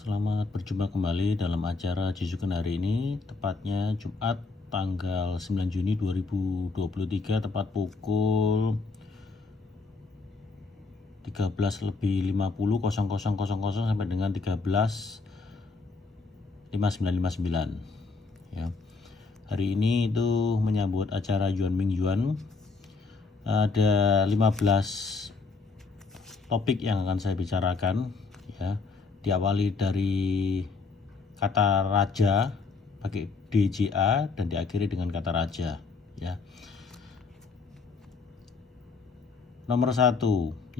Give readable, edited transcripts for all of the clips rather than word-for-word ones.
Selamat berjumpa kembali dalam acara Jizuken hari ini, tepatnya Jumat tanggal 9 Juni 2023 tepat pukul 13.50 sampai dengan 13.5959 ya. Hari ini itu menyambut acara Yuan Ming Yuan. Ada 15 topik yang akan saya bicarakan ya. Diawali dari kata raja pakai DJA dan diakhiri dengan kata raja ya. Nomor 1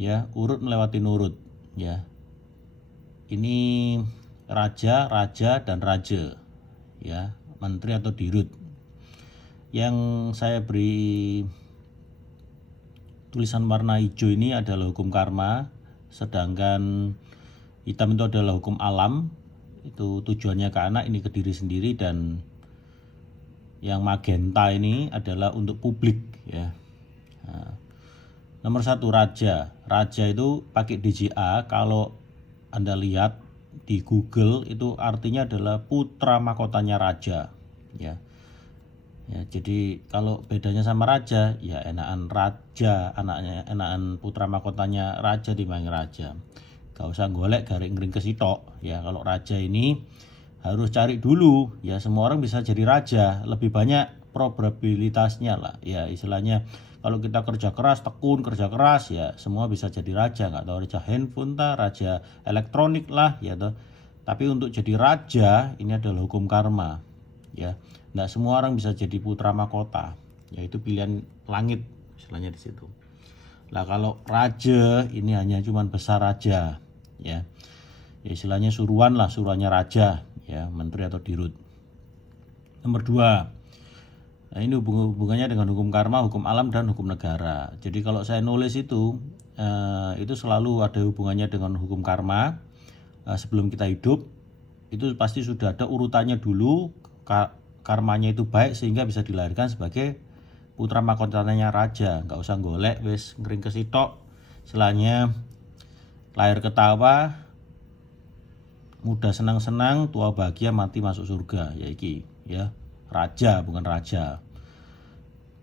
ya, urut melewati nurut ya. Ini raja, dan raja ya, menteri atau dirut. Yang saya beri tulisan warna hijau ini adalah hukum karma, sedangkan hitam itu adalah hukum alam. Itu tujuannya ke anak, ini ke diri sendiri, dan yang magenta ini adalah untuk publik ya. Nah, nomor 1 raja. Raja itu pakai DJA. Kalau Anda lihat di Google itu artinya adalah putra mahkotanya raja ya. Ya, jadi kalau bedanya sama raja ya, enakan raja, enakan putra mahkotanya raja dipanggil raja. Gak usah golek garing ngering kesitok ya. Kalau raja ini harus cari dulu ya, semua orang bisa jadi raja, lebih banyak probabilitasnya lah ya. Istilahnya kalau kita kerja keras, tekun kerja keras ya, semua bisa jadi raja. Nggak tahu raja handphone raja elektronik lah ya toh. Tapi untuk jadi raja ini adalah hukum karma ya. Nggak semua orang bisa jadi putra mahkota, yaitu pilihan langit istilahnya di situ. Lah kalau raja ini hanya cuman besar raja ya, istilahnya suruhan lah, suruhannya raja ya, menteri atau dirut. Nomor 2, nah ini hubungannya dengan hukum karma, hukum alam, dan hukum negara. Jadi kalau saya nulis itu selalu ada hubungannya dengan hukum karma. Sebelum kita hidup itu pasti sudah ada urutannya dulu, karmanya itu baik sehingga bisa dilahirkan sebagai putra mahkotanya raja. Nggak usah golek wis ngering kesitok. Setelahnya lahir ketawa, muda senang-senang, tua bahagia, mati masuk surga ya. Iki ya, raja bukan raja.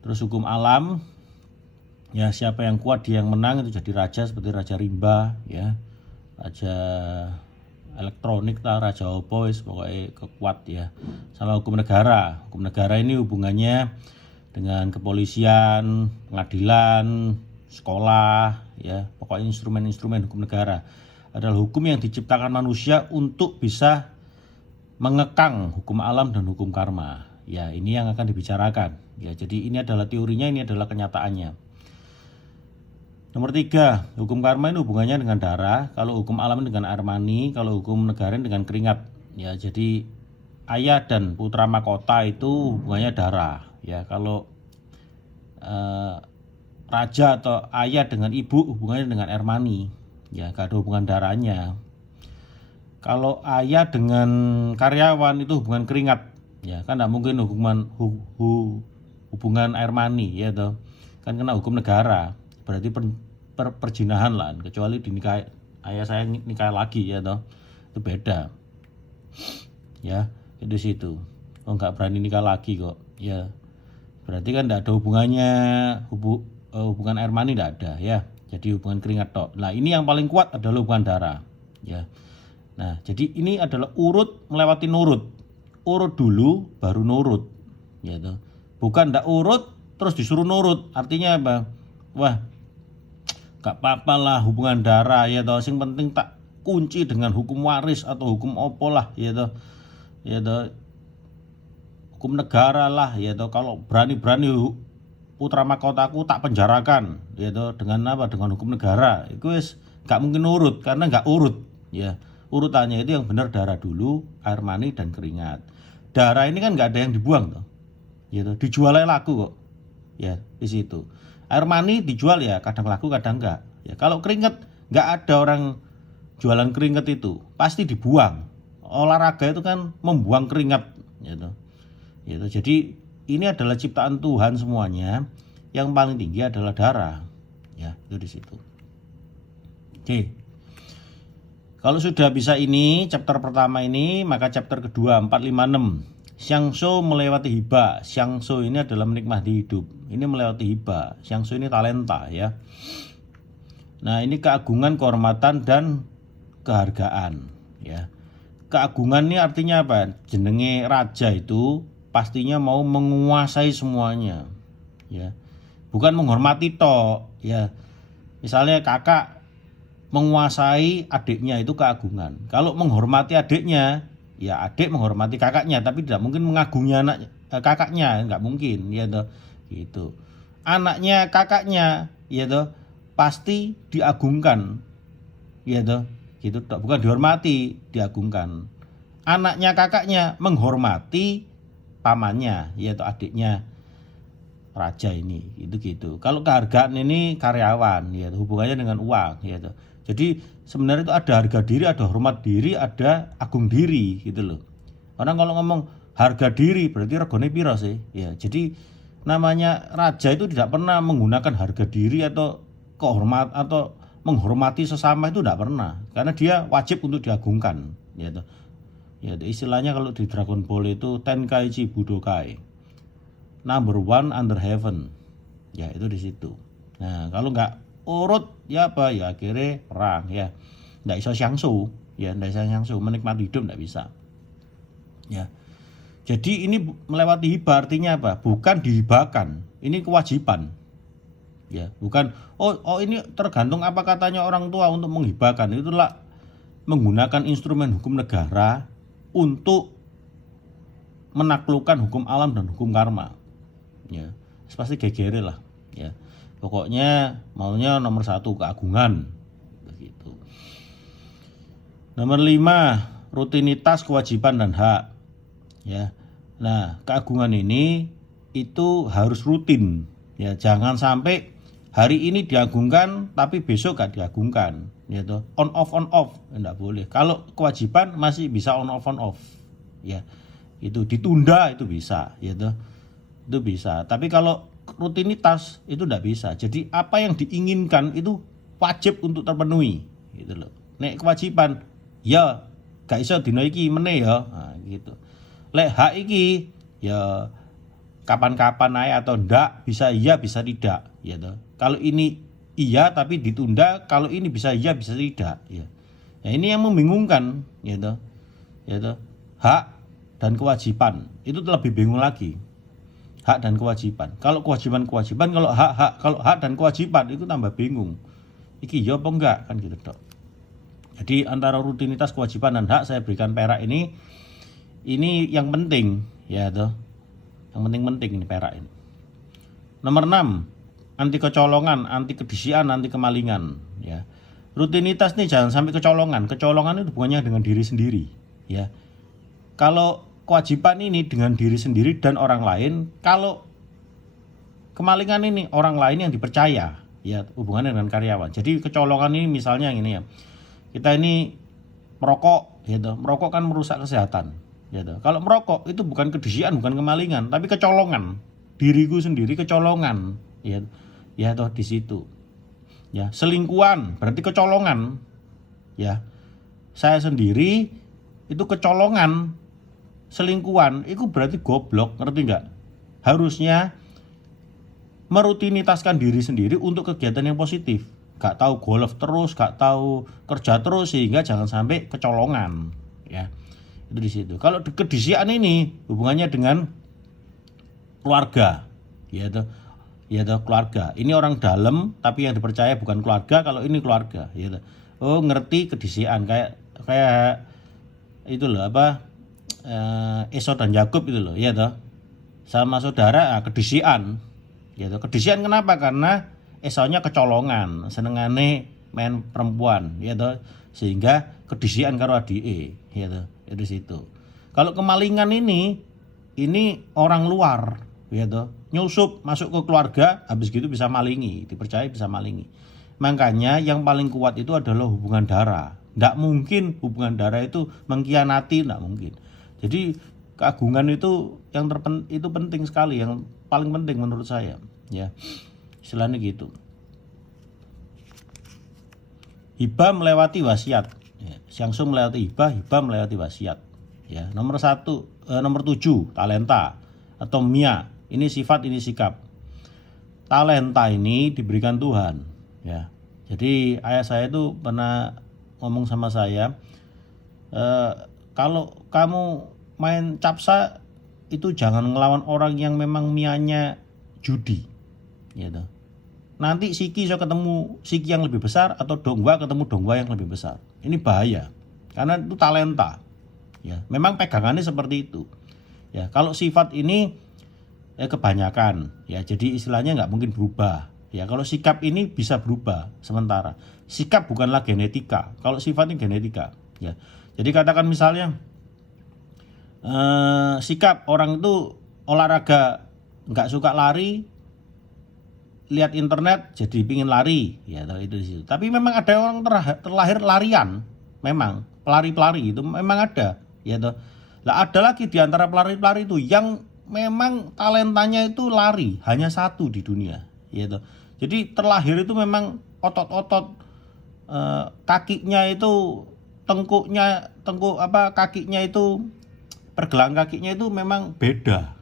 Terus hukum alam ya, siapa yang kuat dia yang menang, itu jadi raja. Seperti Raja Rimba ya, raja elektronik lah, raja opo wis pokoknya kekuat ya. Sama hukum negara. Hukum negara ini hubungannya dengan kepolisian, pengadilan, sekolah ya. Pokoknya instrumen-instrumen hukum negara adalah hukum yang diciptakan manusia untuk bisa mengekang hukum alam dan hukum karma ya. Ini yang akan dibicarakan ya. Jadi ini adalah teorinya, ini adalah kenyataannya. Nomor 3, hukum karma ini hubungannya dengan darah. Kalau hukum alam dengan air mani, kalau hukum negara dengan keringat ya. Jadi ayah dan putra mahkota itu hubungannya darah ya. Kalau raja atau ayah dengan ibu hubungannya dengan air mani ya, gak ada hubungan darahnya. Kalau ayah dengan karyawan itu hubungan keringat ya, kan gak mungkin hubungan air mani ya toh. Kan kena hukum negara, berarti perjinahan lah, kecuali dinikahi ayah saya nikah lagi ya toh, itu beda ya. Itu situ, oh nggak berani nikah lagi kok ya, berarti kan tidak ada hubungannya, hubungan air mani tidak ada ya. Jadi hubungan keringat tok. Nah ini yang paling kuat adalah hubungan darah ya. Nah jadi ini adalah urut melewati nurut. Urut dulu baru nurut ya toh. Bukan ndak urut terus disuruh nurut. Artinya apa? Wah, gak apa-apa lah hubungan darah ya toh, sing penting tak kunci dengan hukum waris atau hukum opo lah ya toh. Ya toh, hukum negara lah ya toh. Kalau berani-berani putra mahkotaku tak penjarakan ya toh, dengan apa? Dengan hukum negara. Itu wis gak mungkin urut, karena gak urut ya. Urutannya itu yang benar darah dulu, air mani, dan keringat. Darah ini kan gak ada yang dibuang toh. Ya toh, dijual aja laku kok. Ya, di situ. Air mani dijual ya, kadang laku kadang enggak ya. Kalau keringat enggak ada orang jualan keringat, itu pasti dibuang. Olahraga itu kan membuang keringat gitu. Jadi ini adalah ciptaan Tuhan semuanya. Yang paling tinggi adalah darah ya, itu di situ. Oke. Kalau sudah bisa ini, chapter pertama ini, maka chapter kedua 456. Xiangshou melewati hiba. Xiangshou ini adalah menikmati hidup. Ini melewati hiba. Xiangshou ini talenta ya. Nah, ini keagungan, kehormatan dan kehargaan ya. Keagungan ini artinya apa? Jenenge raja itu pastinya mau menguasai semuanya ya. Bukan menghormati tok ya. Misalnya kakak menguasai adiknya itu keagungan. Kalau menghormati adiknya, ya adik menghormati kakaknya, tapi tidak mungkin mengagungi kakaknya, nggak mungkin, ya toh, gitu. Anaknya kakaknya, ya toh, pasti diagungkan, ya toh, gitu. Bukan dihormati, diagungkan. Anaknya kakaknya menghormati pamannya, yaitu adiknya raja ini, itu gitu. Kalau kehargaan ini karyawan, ya hubungannya dengan uang, ya. Jadi sebenarnya itu ada harga diri, ada hormat diri, ada agung diri, gitu loh. Orang kalau ngomong harga diri berarti regane piro sih? Ya, jadi namanya raja itu tidak pernah menggunakan harga diri atau kehormat atau menghormati sesama, itu tidak pernah, karena dia wajib untuk diagungkan, ya. Ya, istilahnya kalau di Dragon Ball itu Tenkaichi Budokai. Number one under heaven, ya itu di situ. Nah kalau nggak urut ya apa ya akhirnya perang ya, nggak bisa Xiangshou ya, nggak bisa Xiangshou, menikmati hidup nggak bisa ya. Jadi ini melewati hibah artinya apa? Bukan dihibakan, ini kewajiban ya, bukan oh ini tergantung apa katanya orang tua untuk menghibahkan. Itulah menggunakan instrumen hukum negara untuk menaklukkan hukum alam dan hukum karma. Ya, pasti gegere lah ya. Pokoknya maunya nomor 1 keagungan begitu. Nomor 5 rutinitas, kewajiban dan hak ya. Nah, keagungan ini itu harus rutin ya. Jangan sampai hari ini diagungkan tapi besok gak diagungkan ya toh. On off enggak boleh. Kalau kewajiban masih bisa on off ya. Itu ditunda itu bisa ya toh. Itu bisa, tapi kalau rutinitas itu tidak bisa. Jadi apa yang diinginkan itu wajib untuk terpenuhi, gitu loh. Nek kewajiban, ya gak iso dino iki meneh ya, nah, gitu. Lek hak iki, ya kapan-kapan aja atau ndak, bisa iya bisa tidak, ya toh. Kalau ini iya tapi ditunda, kalau ini bisa iya bisa tidak, ya. Nah, ini yang membingungkan, ya toh, ya toh. Hak dan kewajiban itu lebih bingung lagi. Hak dan kewajiban. Kalau kewajiban, kalau hak dan kewajiban itu tambah bingung. Iki ya apa enggak kan gitu dok. Jadi antara rutinitas, kewajiban dan hak saya berikan perak ini yang penting ya toh. Yang penting ini perak ini. Nomor 6, anti kecolongan, anti kedisian, anti kemalingan ya. Rutinitas nih jangan sampai kecolongan. Kecolongan itu hubungannya dengan diri sendiri ya. Kalau kewajiban ini dengan diri sendiri dan orang lain, kalau kemalingan ini orang lain yang dipercaya ya, hubungannya dengan karyawan. Jadi kecolongan ini misalnya ini ya, kita ini merokok gitu. Merokok kan merusak kesehatan gitu. Kalau merokok itu bukan kedisian, bukan kemalingan, tapi kecolongan. Diriku sendiri kecolongan ya. Ya toh di situ. Ya, selingkuhan berarti kecolongan. Ya. Saya sendiri itu kecolongan. Selingkuhan itu berarti goblok, ngerti nggak? Harusnya merutinitaskan diri sendiri untuk kegiatan yang positif. Gak tahu golf terus, gak tahu kerja terus, sehingga jangan sampai kecolongan ya. Itu di situ. Kalau kedisian ini hubungannya dengan keluarga ya toh keluarga. Ini orang dalam tapi yang dipercaya bukan keluarga. Kalau ini keluarga ya toh. Oh ngerti kedisian kayak itu loh apa, Esau dan Yakub itu loh, ya toh, sama saudara kedisian, ya toh. Kedisian kenapa? Karena Esaunya kecolongan, senengane main perempuan, ya toh, sehingga kedisian karo adike, ya toh, itu situ. Kalau kemalingan ini orang luar, ya toh, nyusup masuk ke keluarga, habis gitu bisa malingi, dipercaya bisa malingi. Makanya yang paling kuat itu adalah hubungan darah. Nggak mungkin hubungan darah itu mengkhianati, nggak mungkin. Jadi keagungan itu itu penting sekali, yang paling penting menurut saya ya. Istilahnya gitu. Hibah melewati wasiat. Ya, Xiangsu melewati hibah, hibah melewati wasiat. Ya, nomor 7 talenta atau mia. Ini sifat, ini sikap. Talenta ini diberikan Tuhan. Ya, jadi ayah saya itu pernah ngomong sama saya, kalau kamu main capsa itu jangan ngelawan orang yang memang mianya judi, gitu. Nanti Siki bisa ketemu Siki yang lebih besar atau Dongwa ketemu Dongwa yang lebih besar. Ini bahaya karena itu talenta. Ya, memang pegangannya seperti itu. Ya, kalau sifat ini kebanyakan, ya jadi istilahnya nggak mungkin berubah. Ya, kalau sikap ini bisa berubah sementara. Sikap bukanlah genetika. Kalau sifat ini genetika. Ya, jadi katakan misalnya sikap orang itu olahraga nggak suka lari, lihat internet jadi pingin lari, ya itu. Tapi memang ada orang terlahir larian, memang pelari-pelari itu memang ada, ya toh. Lah ada lagi di antara pelari-pelari itu yang memang talentanya itu lari, hanya satu di dunia, ya toh. Jadi terlahir itu memang otot-otot kakinya itu kakinya itu pergelangan kakinya itu memang beda,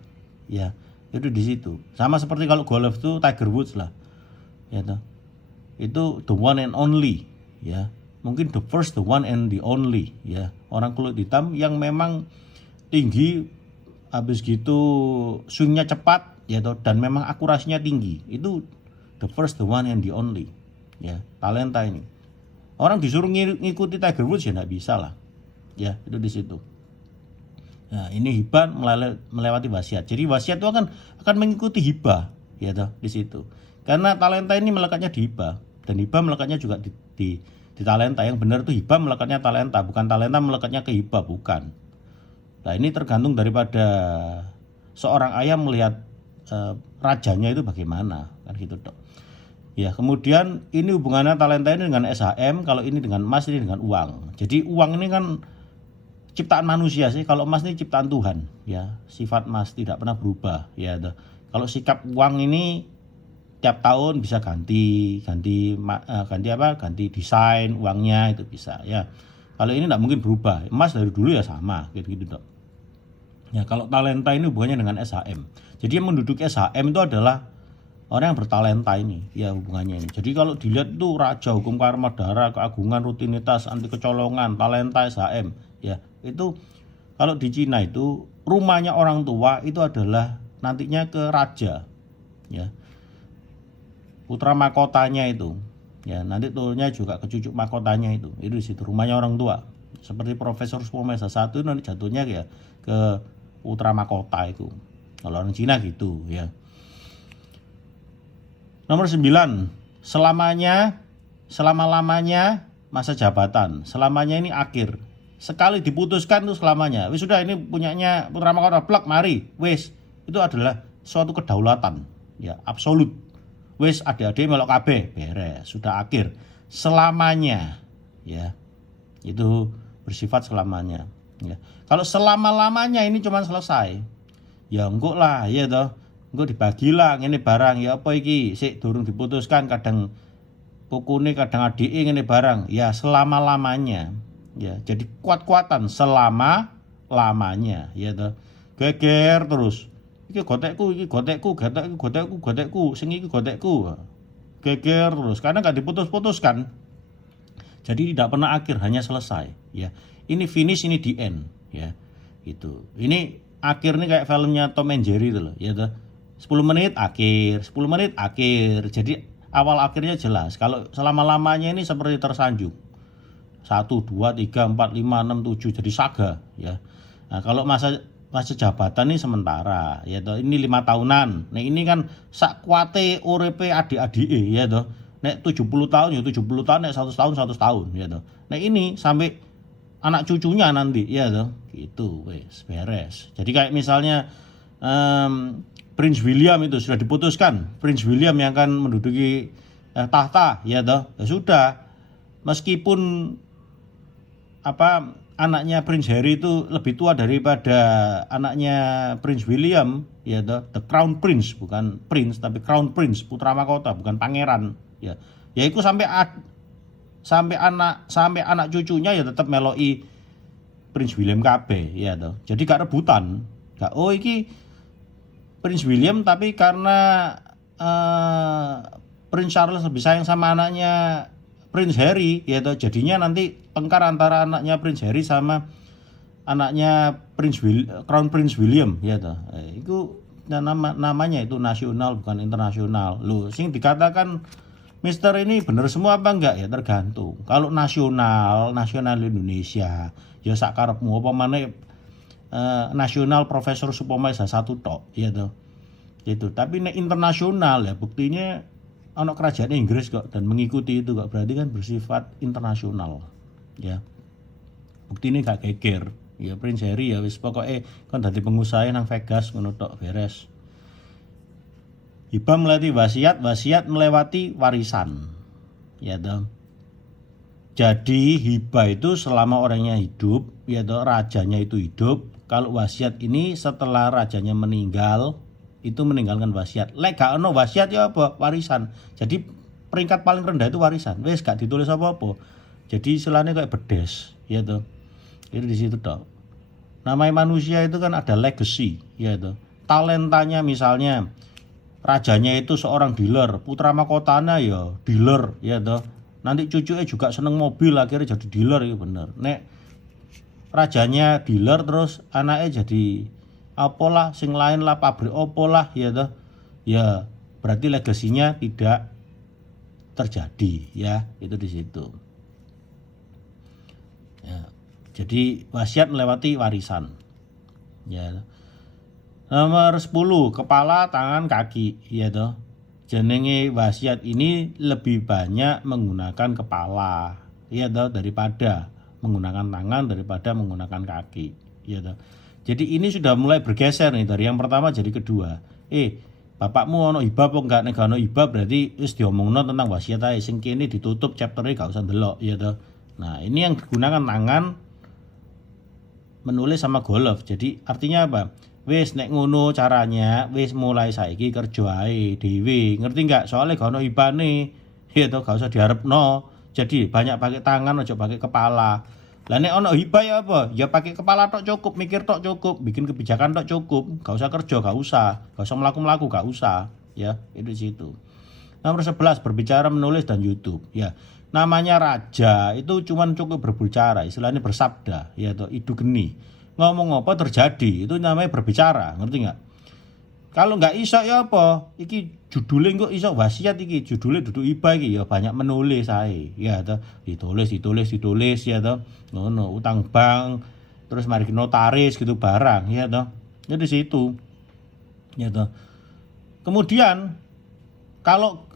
ya. Itu di situ. Sama seperti kalau golf itu Tiger Woods lah. Ya toh. Itu the one and only, ya. Mungkin the first, the one and the only, ya. Orang kulit hitam yang memang tinggi, habis gitu swingnya cepat, ya toh, dan memang akurasinya tinggi. Itu the first, the one and the only, ya. Talenta ini. Orang disuruh ngikuti Tiger Woods ya enggak bisa lah. Ya, itu di situ. Nah, ini hibah melewati wasiat. Jadi wasiat itu akan mengikuti hibah, ya toh, di situ. Karena talenta ini melekatnya di hibah, dan hibah melekatnya juga di talenta. Yang benar itu hibah melekatnya talenta, bukan talenta melekatnya ke hibah, bukan. Nah, ini tergantung daripada seorang ayah melihat rajanya itu bagaimana, kan gitu dok. Ya, kemudian ini hubungannya talenta ini dengan SHM, kalau ini dengan emas, ini dengan uang. Jadi uang ini kan ciptaan manusia sih, kalau emas ini ciptaan Tuhan, ya. Sifat emas tidak pernah berubah, ya. Kalau sikap uang ini tiap tahun bisa ganti desain uangnya itu bisa, ya. Kalau ini tidak mungkin berubah, emas dari dulu ya sama, gitu dok. Ya, kalau talenta ini hubungannya dengan SHM. Jadi yang menduduki SHM itu adalah orang yang bertalenta ini, ya hubungannya ini. Jadi kalau dilihat itu raja, hukum karma, darah, keagungan, rutinitas, anti kecolongan, talenta, SHM, ya. Itu kalau di Cina itu rumahnya orang tua itu adalah nantinya ke raja, ya. Putra mahkotanya itu, ya, nanti turunnya juga ke cucu mahkotanya itu di situ rumahnya orang tua. Seperti Profesor Spomesa 1 nanti jatuhnya ya ke putra mahkota itu. Kalau orang Cina gitu, ya. Nomor 9, selama-lamanya masa jabatan. Selamanya ini akhir. Sekali diputuskan tuh selamanya. Wis sudah, ini punyanya putra mahkota, plak, mari. Wis, itu adalah suatu kedaulatan, ya, absolut. Wis adik-adik melok kabeh, beres, sudah akhir. Selamanya, ya. Itu bersifat selamanya, ya. Kalau selama-lamanya ini cuma selesai, ya engko lah, ya toh. Engko dibagilah ngene barang, ya apa iki sik durung diputuskan, kadang pukune kadang adike ngene barang, ya selama-lamanya. Ya, jadi kuat-kuatan selama-lamanya, ya toh. Geger terus. Iki gotekku, sing iki gotekku. Geger terus karena enggak diputus-putuskan. Jadi tidak pernah akhir, hanya selesai, ya. Ini finish, ini the end, ya. Itu. Ini akhir nih kayak filmnya Tom and Jerry itu loh, ya toh. 10 menit akhir, 10 menit akhir. Jadi awal akhirnya jelas. Kalau selama-lamanya ini seperti tersanjung. 1, 2, 3, 4, 5, 6, 7 jadi saga, ya. Nah, kalau masa jabatan ini sementara, ya toh, ini 5 tahunan. Nah, ini kan sak kuate urepe adik-adike, ya toh. Nek 70 tahun ya 70 tahun, nek 100 tahun 100 tahun, ya toh. Nah, ini sampai anak cucunya nanti, ya toh. Gitu, wes beres. Jadi kayak misalnya Prince William itu sudah diputuskan, Prince William yang akan menduduki tahta, ya toh. Ya sudah. Meskipun anaknya Prince Harry itu lebih tua daripada anaknya Prince William, ya toh, the Crown Prince, bukan Prince tapi Crown Prince, putra mahkota, bukan pangeran, ya. Ya itu sampai sampai anak cucunya ya tetap meloi Prince William kabeh ya toh. Jadi gak rebutan. Gak iki Prince William tapi karena Prince Charles lebih sayang sama anaknya Prince Harry ya toh. Jadinya nanti tengkar antara anaknya Prince Harry sama anaknya Crown Prince William ya toh. Itu namanya itu nasional bukan internasional. Loh, sing dikatakan Mister ini bener semua apa enggak ya tergantung. Kalau nasional Indonesia ya sakarepmu apa maneh nasional Profesor Supomo satu tok ya toh. Itu. Tapi nek internasional ya buktinya ana kerajaan Inggris kok dan mengikuti itu kok berarti kan bersifat internasional. Ya. Buktine gak geger. Ya Prince Harry ya wis pokoke kon dadi pengusaha nang Vegas ngono tok beres. Hibah melewati wasiat melewati warisan. Ya toh. Jadi hibah itu selama orangnya hidup, ya toh rajanya itu hidup. Kalau wasiat ini setelah rajanya meninggal, itu meninggalkan wasiat. Lek gak ono wasiat ya apa? Warisan. Jadi peringkat paling rendah itu warisan. Wes gak ditulis apa-apa. Jadi istilahnya kayak bedes, ya toh. Itu di situ toh. Namanya manusia itu kan ada legacy, ya toh. Talentanya misalnya rajanya itu seorang dealer, putra mahkotanya ya dealer, ya toh. Nanti cucunya juga seneng mobil, akhirnya jadi dealer, ya bener. Nek rajanya dealer terus anaknya jadi apalah, sing lain lah, pabrik apalah, ya toh. Ya berarti legasinya tidak terjadi, ya itu di situ. Ya, jadi wasiat melewati warisan. Ya. Nomor 10, kepala, tangan, kaki, ya toh. Jenenge wasiat ini lebih banyak menggunakan kepala, ya toh, daripada menggunakan tangan, daripada menggunakan kaki, ya toh. Jadi ini sudah mulai bergeser nih dari yang pertama jadi kedua. Bapakmu ono hibah apa enggak? Nek ono hibah berarti wis diomongno tentang wasiat ae. Sing kene ditutup chapter-e gak usah ndelok, ya toh. Nah, ini yang digunakan tangan menulis sama golf. Jadi artinya apa? Wis nek ngono caranya, wis mulai saiki kerja ae dhewe. Ngerti enggak? Soalnya gak ono hibane. Ya toh, gak usah diharepno. Jadi banyak pakai tangan aja pakai kepala. Lah nek ono hibah ya apa? Ya pakai kepala tok cukup, mikir tok cukup, bikin kebijakan tok cukup. Gak usah kerja, gak usah. Gak usah melaku-melaku, gak usah. Ya, itu di situ. Nomor 11, berbicara, menulis dan YouTube. Ya. Namanya raja itu cuman cukup berbicara, istilahnya bersabda, ya toh, idu geni. Ngomong apa terjadi, itu namanya berbicara, ngerti nggak? Kalau nggak iso ya apa? Iki judulnya kok iso wasiat iki, judulnya duduk hibah iki ya banyak menulis ae, ya toh, ditulis ya toh. Ngono, utang bank, terus mari notaris gitu barang, ya toh. Ya di situ. Ya toh. Kemudian kalau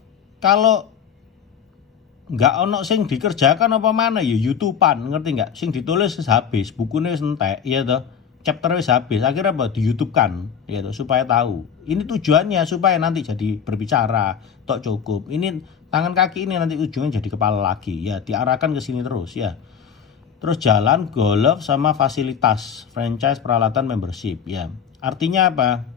nggak ono sing dikerjakan apa mana ya YouTubean, ngerti nggak? Sing ditulis wis habis, bukunya wis entek, ya toh. Chapter wis habis, akhirnya apa di YouTube kan, ya toh, supaya tahu. Ini tujuannya supaya nanti jadi berbicara, tok cukup. Ini tangan kaki ini nanti ujungnya jadi kepala lagi, ya diarahkan ke sini terus, ya. Terus jalan, golf sama fasilitas, franchise, peralatan, membership, ya. Artinya apa?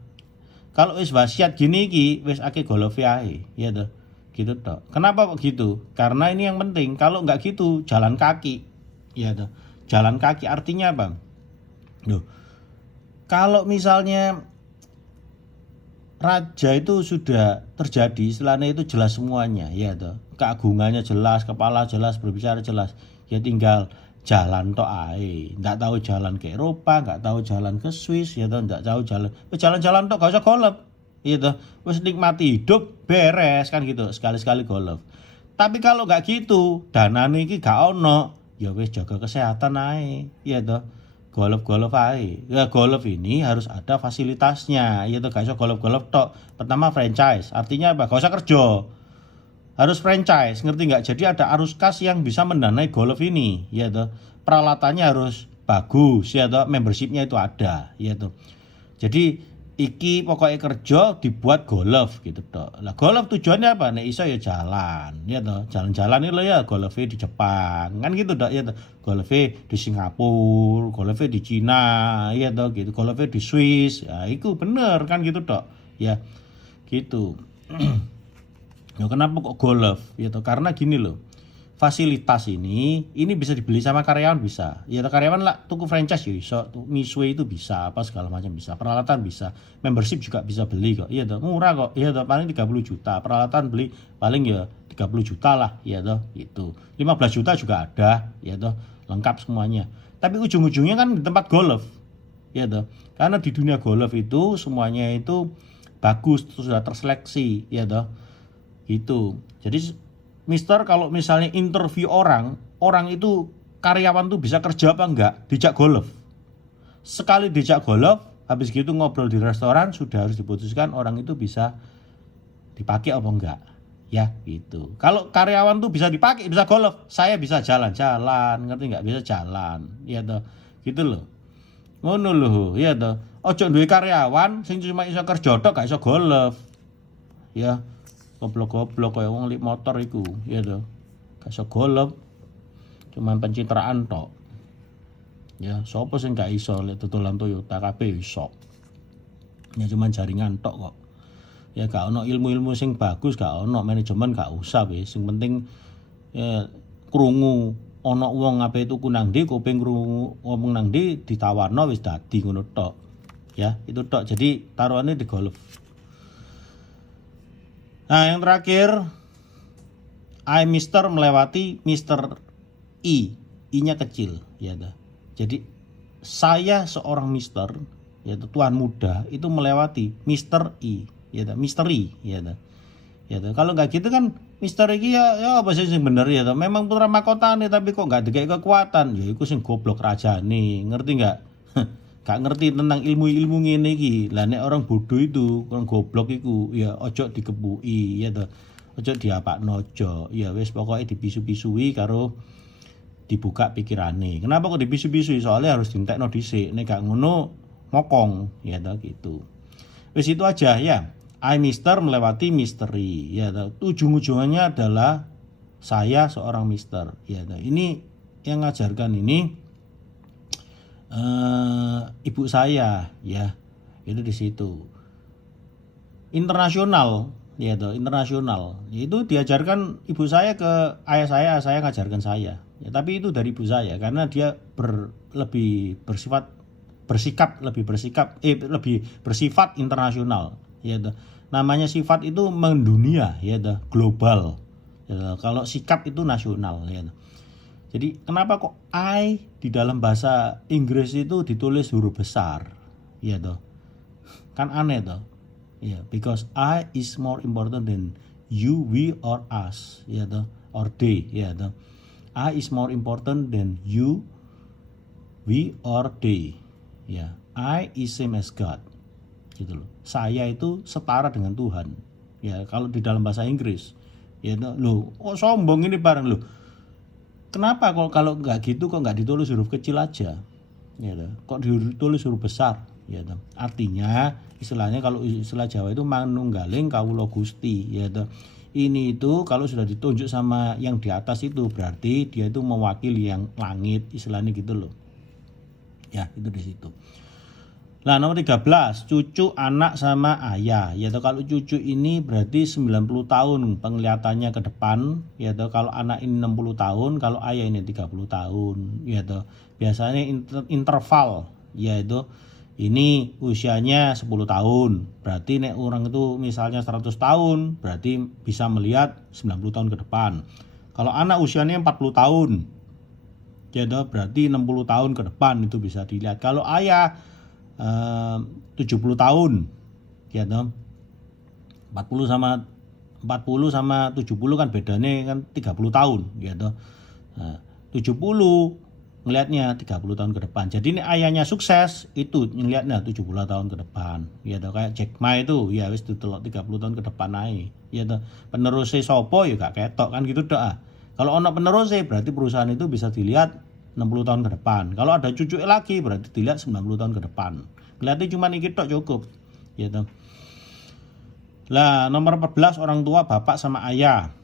Kalau wis wasiat gini iki wis akeh golf ae, ya toh. Gitu toh. Kenapa kok gitu? Karena ini yang penting. Kalau nggak gitu jalan kaki, ya toh. Jalan kaki artinya apa? Loh, kalau misalnya raja itu sudah terjadi, istilahnya itu jelas semuanya, ya toh. Keagungannya jelas, kepala jelas, berbicara jelas. Ya tinggal jalan tok ae. Nggak tahu jalan ke Eropa, nggak tahu jalan ke Swiss, ya toh, nggak tahu jalan. Jalan-jalan tok gak usah golf. Gitu, wis nikmati hidup beres kan gitu, sekali-sekali golf. Tapi kalau nggak gitu, danane iki gak ono, ya wis jaga kesehatan ae, ya toh. Golf ae. Ya golf ini harus ada fasilitasnya, ya toh, gak iso golf tok. Pertama franchise, artinya apa? Gak usah kerja. Harus franchise, ngerti nggak? Jadi ada arus kas yang bisa mendanai golf ini, ya toh. Peralatannya harus bagus, ya toh. Membershipnya itu ada, ya toh. Jadi iki pokoknya kerja dibuat golf gitu toh. Lah golf tujuannya apa? Nek iso ya jalan, ya toh. Jalan-jalan itu ya golf di Jepang. Kan gitu toh, ya toh. Golf di Singapura, golf di Cina, ya toh gitu. Golf di Swiss. Ya itu bener kan gitu toh. Ya. Gitu. Ya kenapa kok golf? Ya toh karena gini loh. fasilitas ini bisa dibeli sama karyawan bisa. Ya karyawan lah tuku franchise ya iso, Misue itu bisa, apa segala macam bisa. Peralatan bisa, membership juga bisa beli kok. Iya toh, murah kok. Iya toh, paling 30 juta. Peralatan beli paling ya 30 juta lah, iya toh, itu. 15 juta juga ada, ya toh, lengkap semuanya. Tapi ujung-ujungnya kan di tempat golf. Ya toh. Karena di dunia golf itu semuanya itu bagus, sudah terseleksi, ya toh. Itu. Jadi Mister kalau misalnya interview orang itu karyawan tuh bisa kerja apa enggak, dijak golf. Sekali dijak golf, habis gitu ngobrol di restoran, sudah harus diputuskan orang itu bisa dipakai apa enggak. Ya gitu. Kalau karyawan tuh bisa dipakai, bisa golf, saya bisa jalan-jalan, ngerti enggak? Bisa jalan, ya toh. Gitu loh. Ngono lho, ya toh. Ojo duwe karyawan sing cuma iso kerja tok gak iso golf. Ya. Goblok-goblok kayak wong lik motor iku, ya toh. Gak iso golf. Cuman pencitraan tok. Ya, sapa sing gak iso lek tutulan Toyota kabeh iso. Ya cuman jaringan tok kok. Ya gak ono ilmu-ilmu sing bagus, gak ono manajemen gak usah wis. Sing penting ya krungu ana wong ape tuku nang ndi, kuping krungu ngomong nang ndi ditawarno wis dadi ngono tok. Ya, itu tok. Jadi taruhannya di golf. Nah, yang terakhir I Mister melewati Mister I. I-nya kecil, ya dah. Jadi saya seorang Mister, yaitu tuan muda itu melewati Mister I, ya dah, misteri, ya dah. Ya dah. Kalau nggak gitu kan Mister iki ya apa sih sing bener ya dah. Memang putra mahkotane tapi kok nggak dikei kekuatan, ya iku sing goblok rajane, ngerti nggak? Gak ngerti tentang ilmu-ilmu ngene iki. Lah nek orang bodoh itu, orang goblok iku ya ojo dikepuki ya toh. Ojo diapakno ojo. Ya wis pokoke dipisu-pisui karo dibuka pikirane. Kenapa kok dipisu-pisui? Soalnya harus dientekno dhisik. Nek gak ngono mokong ya toh gitu. Wis itu aja ya. I Mister melewati misteri ya toh. Ujung-ujungannya adalah saya seorang Mister ya toh. Ini yang ngajarkan ini ibu saya ya, itu di situ internasional ya toh, internasional itu diajarkan ibu saya ke ayah saya ngajarkan saya ya, tapi itu dari ibu saya karena dia lebih bersifat internasional ya toh. Namanya sifat itu mendunia ya toh, global ya toh. Kalau sikap itu nasional ya toh. Jadi kenapa kok I di dalam bahasa Inggris itu ditulis huruf besar? Ya toh. Kan aneh toh. Ya, because I is more important than you, we or us, ya toh, or they, ya toh. I is more important than you, we or they. Ya, I is same as God. Gitu loh. Saya itu setara dengan Tuhan. Ya, kalau di dalam bahasa Inggris. Ya toh, loh, kok sombong ini bareng loh. Kenapa kalau nggak gitu kok nggak ditulis huruf kecil aja, ya toh? Kok ditulis huruf besar, ya toh? Artinya istilahnya kalau istilah Jawa itu manunggaling kawula Gusti, ya toh? Ini itu kalau sudah ditunjuk sama yang di atas itu berarti dia itu mewakili yang langit, istilahnya gitu loh. Ya itu di situ. Nah nomor 13, cucu anak sama ayah. Yaitu kalau cucu ini berarti 90 tahun penglihatannya ke depan. Yaitu kalau anak ini 60 tahun, kalau ayah ini 30 tahun. Yaitu biasanya interval. Yaitu ini usianya 10 tahun. Berarti nek orang itu misalnya 100 tahun, berarti bisa melihat 90 tahun ke depan. Kalau anak usianya 40 tahun, yaitu berarti 60 tahun ke depan itu bisa dilihat. Kalau ayah 70 tahun ya toh. 40 sama 70 kan bedanya kan 30 tahun ya toh. Nah, 70 ngelihatnya 30 tahun ke depan. Jadi ini ayahnya sukses itu ngelihatnya 70 tahun ke depan. Ya toh kayak Jack Ma itu ya wis ditelok 30 tahun ke depan ae. Ya toh penerusnya sopo ya gak ketok kan gitu doa. Kalau ono penerusnya berarti perusahaan itu bisa dilihat 60 tahun ke depan. Kalau ada cucu lagi berarti dilihat 90 tahun ke depan. Kelihatannya cuma ini tok cukup. Gitu. Lah nomor 14 orang tua bapak sama ayah.